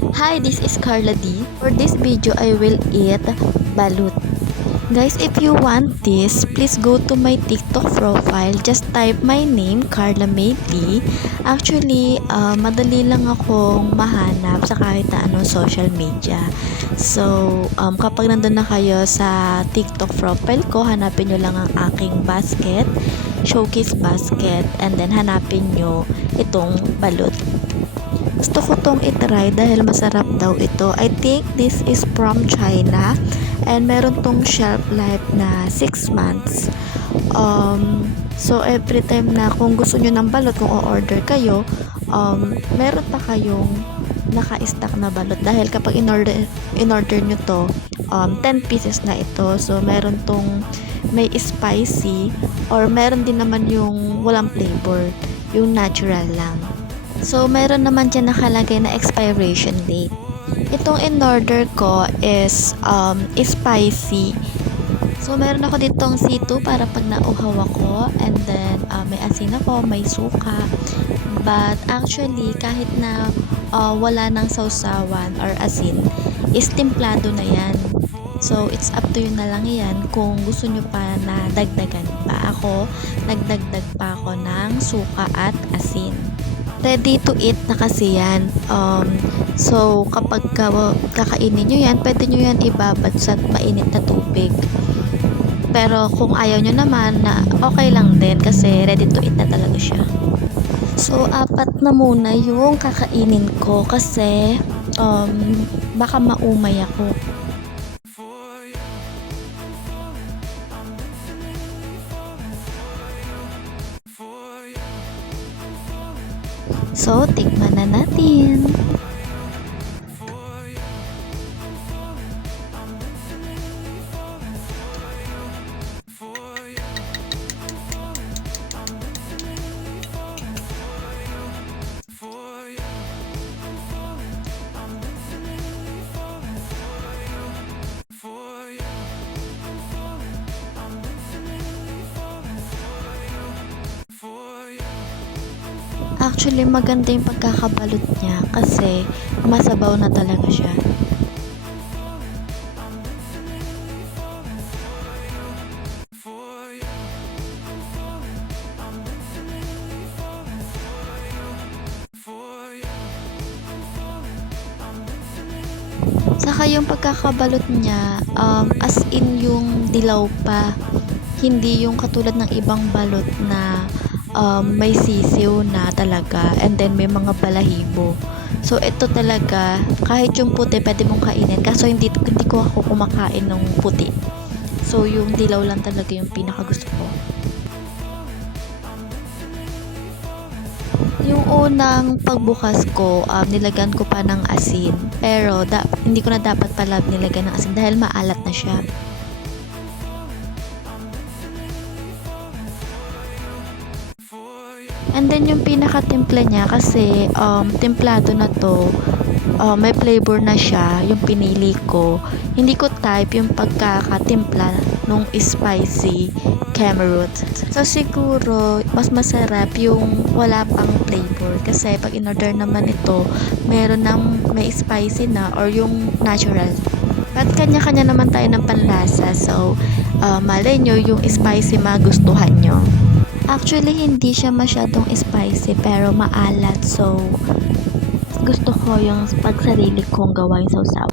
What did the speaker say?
Hi, this is Carla D. For this video, I will eat balut. Guys, if you want this, please go to my TikTok profile. Just type my name, Carla May D. Actually, madali lang akong mahanap sa kahit na anong social media. So, kapag nandun na kayo sa TikTok profile ko, hanapin nyo lang ang aking basket, showcase basket, and then hanapin nyo itong balut. Gusto ko tong itry dahil masarap daw ito. I think this is from China and meron tong shelf life na 6 months. So every time na kung gusto nyo ng balot, kung o-order kayo, meron pa kayong naka-stock na balot dahil kapag in-order nyo to, 10 pieces na ito. So meron tong may spicy or meron din naman yung walang flavor, yung natural lang. So, meron naman dyan nakalagay na expiration date. Itong in-order ko is spicy. So, meron ako ditong C2 para pag nauhaw ako. And then, may asin ako, may suka. But, actually, kahit na wala ng sausawan or asin, is timplado na yan. So, it's up to you na lang yan kung gusto nyo pa na dagdagan pa. Ako, nagdagdag pa ako ng suka at asin. Ready to eat na kasi yan. So, kapag kakainin nyo yan, pwede nyo yan ibabad sa mainit na tubig. Pero kung ayaw nyo naman, na okay lang din kasi ready to eat na talaga siya. So, 4 na muna yung kakainin ko kasi baka maumay ako. So, tikman na natin. Actually, maganda yung pagkakabalot niya kasi masabaw na talaga siya. Saka yung pagkakabalot niya, as in yung dilaw pa. Hindi yung katulad ng ibang balot na may sisiw na talaga and then may mga balahibo. So ito talaga, kahit yung puti pwede mong kainin, kaso hindi ko ako kumakain ng puti. So yung dilaw lang talaga yung pinakagusto ko. Yung unang pagbukas ko, nilagyan ko pa ng asin. Pero hindi ko na dapat pala nilagyan ng asin dahil maalat na siya. And then yung pinaka-timpla niya kasi templado na to, may flavor na siya, yung pinili ko. Hindi ko type yung pagkakatimpla nung spicy camerut. So siguro mas masarap yung wala pang flavor kasi pag in-order naman ito, meron ng may spicy na or yung natural. At kanya-kanya naman tayo ng panlasa. So malay nyo yung spicy magustuhan nyo. Actually, hindi siya masyadong spicy pero maalat. So, gusto ko yung pag sarili kong gawa yung sausaw.